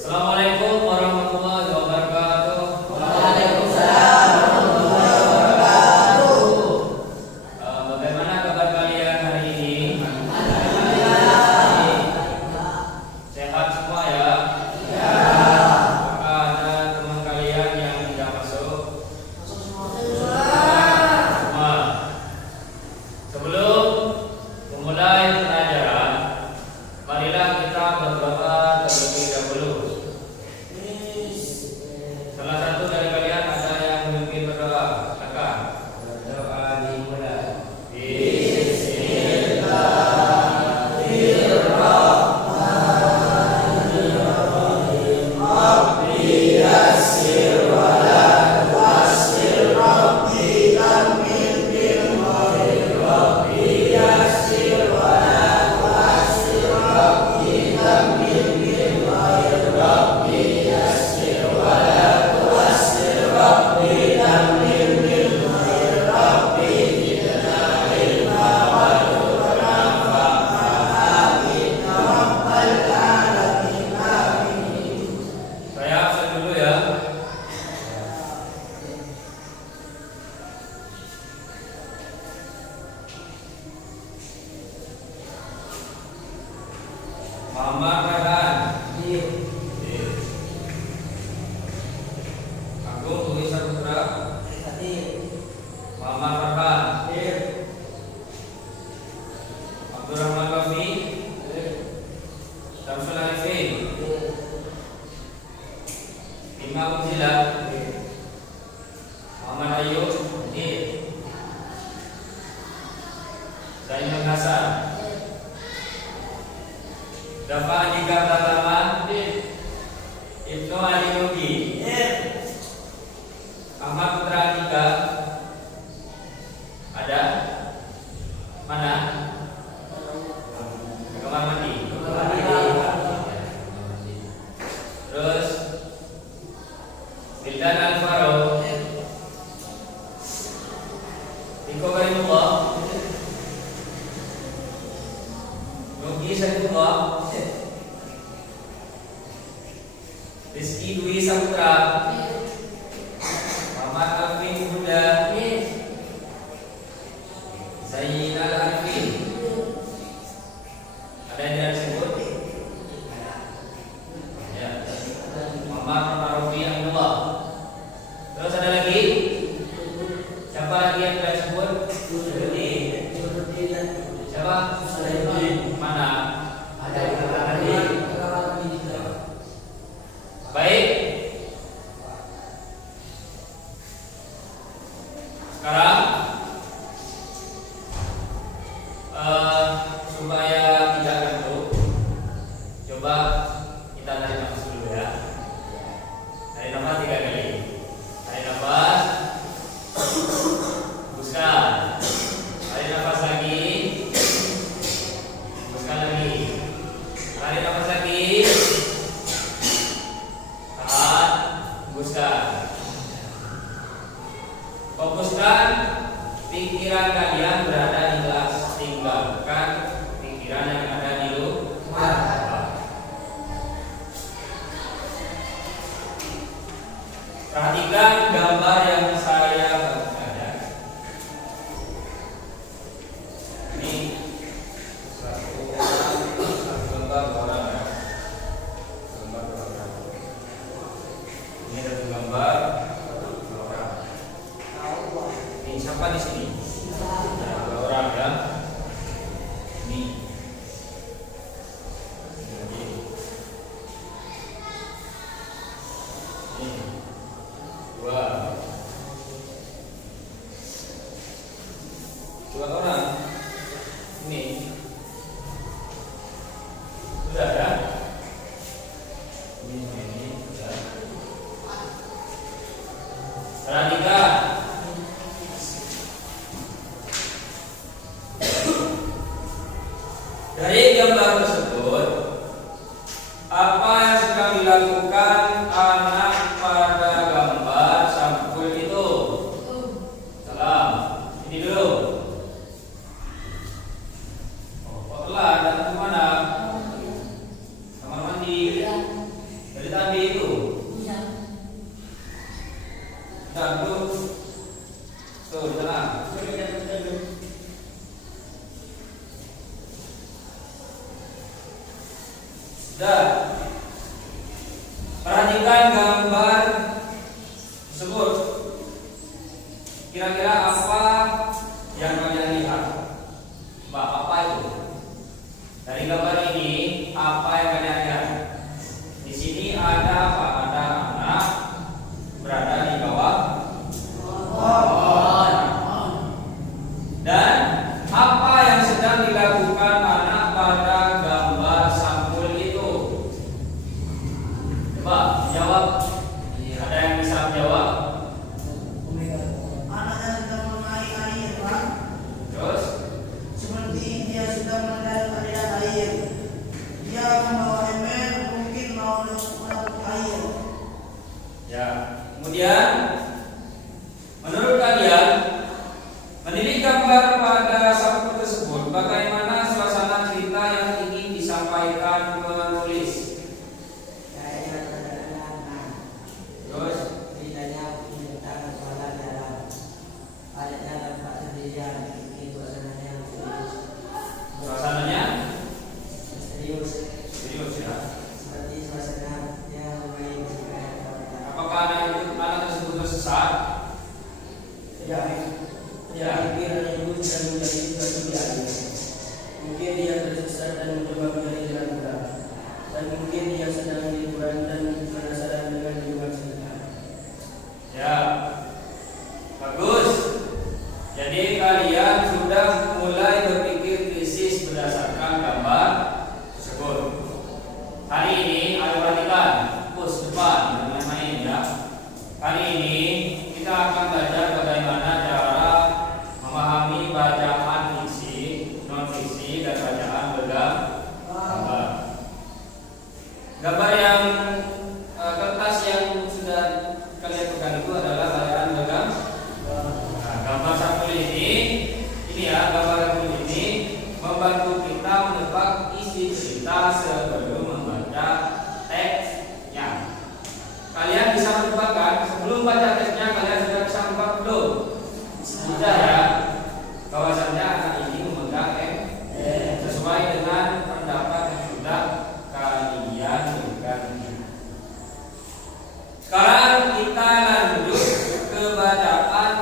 Assalamualaikum warahmatullahi wabarakatuh. Waalaikumsalam warahmatullahi wabarakatuh. Bagaimana kabar kalian hari ini? Sehat semua ya? Ya. Apakah ada teman kalian yang tidak masuk? Semua. Sebelum memulai pelajaran, marilah kita berdoa terlebih dahulu. Salah satu dari kalian ada yang memimpin berdoa. Silakan. Berdoa dimulai. Saya absen dulu ya. Muhammad Farhan. Agung Dwi Saputra. Muhammad Farhan. Abdurrahman Kafi. Syamsul Arifin. Bima Muzila. Muhammad Ayub. Zainul Hasan. Dafa Andika Pratama. Ibnu Ali Nugi. Ahmad Putra Andika. Ada? Mana? Kamar mandi. Terus Bildan Al-Faro. Iko Karimullah. Nugi Saifullah. Rizky Dwi Saputra. Muhammad Alvin Huda. Zainal Arifin. Ada yang tidak disebut? Ya. Muhammad Romarofi Abdullah. Terus ada lagi? Siapa lagi yang tidak disebut? Siapa? Mana? Baik. Sekarang supaya tidak ngantuk, coba kita tarik nafas dulu ya. Tarik nafas 3 kali. Tarik nafas. Hembuskan. Tarik nafas lagi. Hembuskan lagi. Tarik nafas lagi. Tahan. Hembuskan. Fokuskan pikiran kalian berada di kelas. Tinggalkan pikiran yang ada di luar. Perhatikan gambar yang saya bagikan. Ini satu gambar orang. Sudah. Perhatikan gambar tersebut. Kira-kira apa yang kalian lihat? Mbak, apa itu? Dari gambar ini, apa yang kalian lihat? Di sini ada apa? Ada anak berada di bawah pohon. Dan apa yang sedang dilakukan anak pada gambar sampul itu? Coba jawab. Ada yang bisa menjawab? Anaknya sedang mengalir air, Pak. Terus? Seperti dia sedang mengalir aliran air. Dia membawa ember, mungkin mau menampung air. Ya. Kemudian, menurut kalian, menilik gambar pada sampul tersebut, bagaimana suasana cerita yang ingin disampaikan penulis? Terus? Ceritanya tentang sholat dalam adanya tempat sendirian, ini suasananya Suasananya misterius, serius ya. seperti suasana yang main Apakah anak tersebut tersesat? Ya, pikiran ibu dan menjadi kebahagiaan. Mungkin dia tersesat dan mencoba mencari jalan pulang, dan mungkin dia sedang liburan dan penasaran dengan lingkungan sekitar. Ya, bagus. Jadi kalian sudah mulai berpikir krisis berdasarkan gambar tersebut. Hari ini, ayo perhatikan, pos depan dengan main ya. Hari ini kita akan belajar bagaimana cara memahami bacaan fiksi, non fiksi, dan bacaan bergambar. Gambar yang kertas yang sudah kalian pegang itu adalah bacaan bergambar. Nah, gambar sampul ini ya, gambar sampul ini membantu kita menebak isi cerita sebelum membaca teksnya. Kalian bisa menebak kan? Sebelum baca teksnya kalian sudah bisa menebak belum? Sudah ya. Bahwasannya anak ini memegang sesuai dengan pendapat yang sudah kalian berikan. Sekarang kita lanjut ke bacaan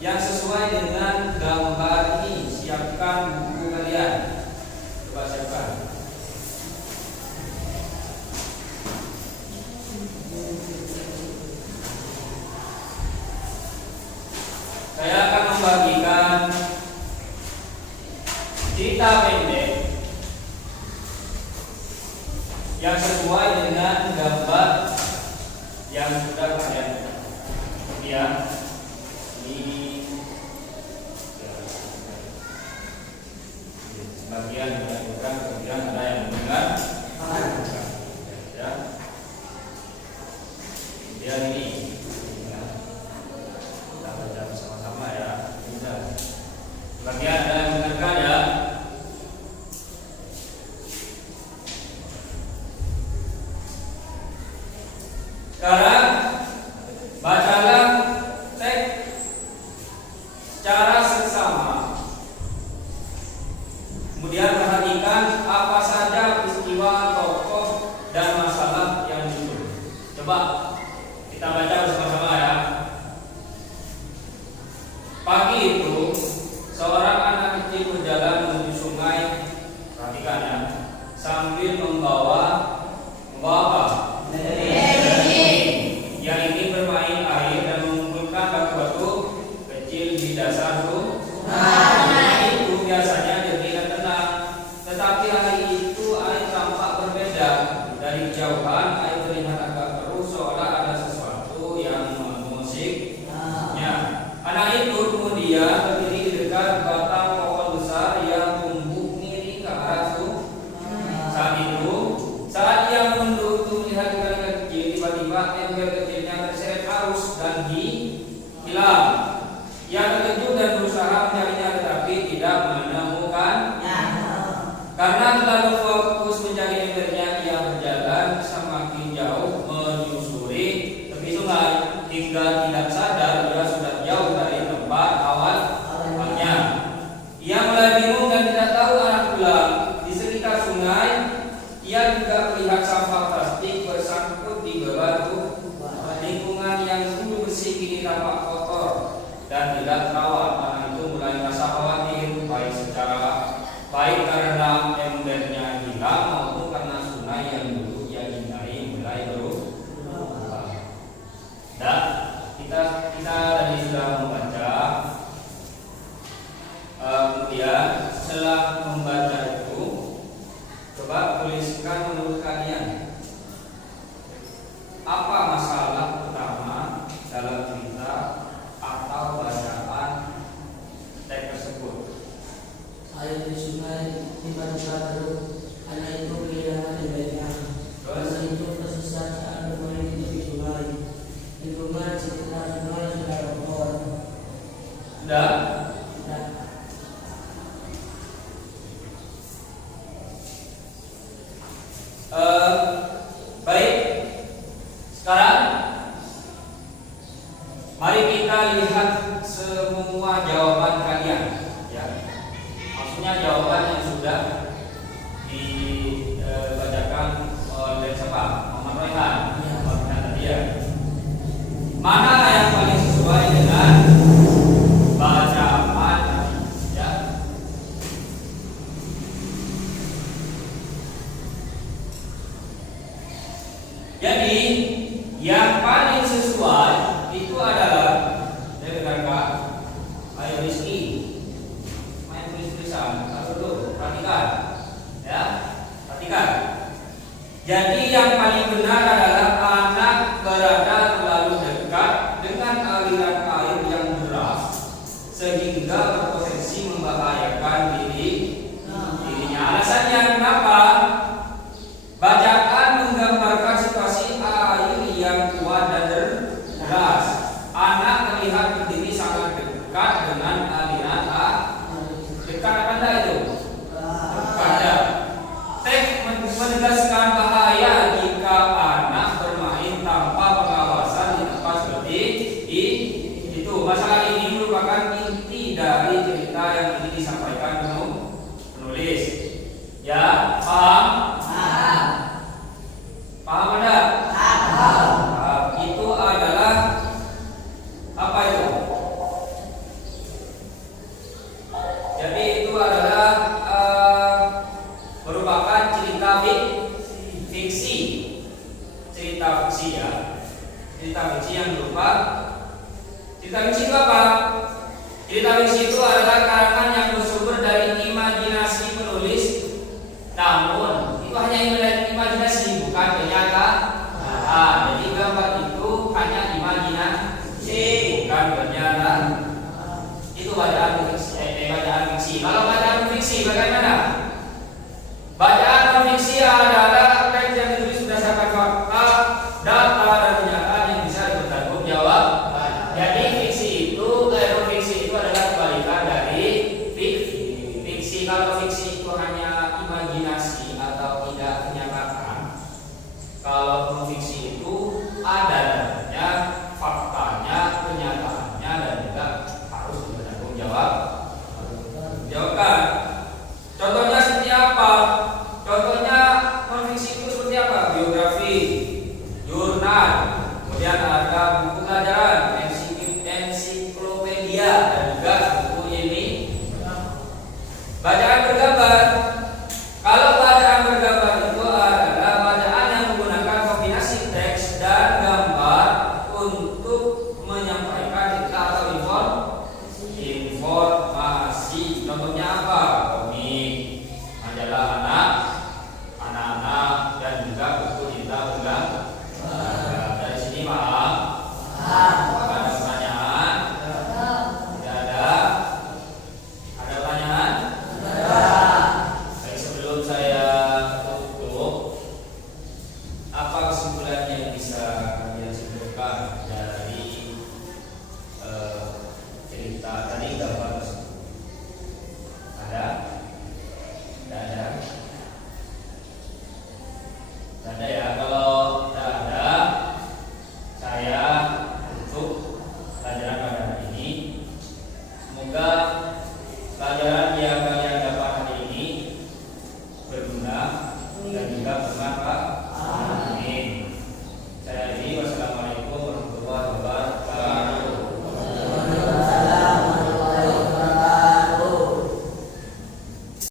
yang sesuai dengan gambar ini. Siapkan buku kalian. Coba siapkan. Saya akan membagikan cerita pendek yang sesuai dengan gambar yang sudah kalian lihat di sebagian bukan, kemudian ada yang mendengar ya. Kemudian ini kita baca bersama-sama ya. Sebagian ada yang mendengarkan ya. Sekarang bacalah teks secara seksama. Kemudian perhatikan apa saja peristiwa, tokoh, dan masalah yang muncul. Coba kita baca bersama-sama ya. Pagi itu, seorang anak kecil berjalan menuju sungai. Perhatikan ya, sambil membawa apa? Yang ingin bermain air dan mengumpulkan batu-batu kecil di dasar sungai. Itu biasanya jernih dan tenang, tetapi hari itu air tampak berbeda. Dari kejauhan air terlihat agak keruh, seolah ada sesuatu yang mengusiknya. Anak itu kemudian berdiri di dekat batang pohon besar yang tumbuh miring ke arah sungai. Saat dia menunduk untuk melihat ikan-ikan kecil, tiba-tiba ember kecilnya terseret arus dan hilang. Ia terkejut dan berusaha mencarinya, tetapi tidak menemukannya. Karena terlalu fokus mencari embernya, ia berjalan semakin jauh menyusuri tepi sungai hingga tidak sadar dia sudah jauh dari tempat awal Ia juga melihat sampah plastik bersangkut di bebatuan lingkungan yang dulu bersih kini tampak kotor dan tidak terawat. Anak itu mulai merasa khawatir, baik karena embernya hilang maupun karena sungai yang dulu ia cintai mulai berubah. Dan kita tadi sudah membaca. Kemudian setelah membaca itu, coba tuliskan menurut kalian apa masalah utama dalam cerita atau bacaan teks tersebut. Air di sungai tiba-tiba keruh. Anak itu kehilangan embernya. Anak itu tersesat saat bermain di tepi sungai. Lingkungan sekitar sungai sudah kotor. Sudah? Baik. Sekarang mari kita lihat semua jawaban kalian, ya. Maksudnya jawaban yang sudah dibacakan oleh siapa? Muhammad Raihan. Tadi ya. Mana yang paling sesuai dengan bacaan, ya? Jadi yang paling sesuai itu adalah, saya dengarkan, ayo Rizky, main tulis-tulisan, dulu, perhatikan, ya, perhatikan. Jadi yang paling benar adalah anak berada terlalu dekat dengan aliran air yang deras sehingga berpotensi membahayakan dirinya. Alasannya kenapa? Bacaan menggambarkan situasi air yang kuat dan deras. Anak terlihat berdiri sangat dekat dengan aliran air. Dekat apa enggak itu? Dekat. Teks menegaskan bahaya jika anak bermain tanpa pengawasan di tempat seperti itu. Masalah ini merupakan inti dari cerita yang ingin disampaikan penulis. Ya, paham? Paham ada? Itu adalah apa itu? Jadi itu adalah merupakan cerita fiksi. Cerita fiksi, ya. Cerita fiksi yang berupa cerita fiksi itu apa? Cerita fiksi itu adalah karangan yang bersumber dari imajinasi penulis. Namun itu hanya imajinasi, bukan kenyataan. Jadi gambar itu hanya imajinasi, bukan kenyataan. Itu bacaan fiksi. Kalau bacaan fiksi bagaimana?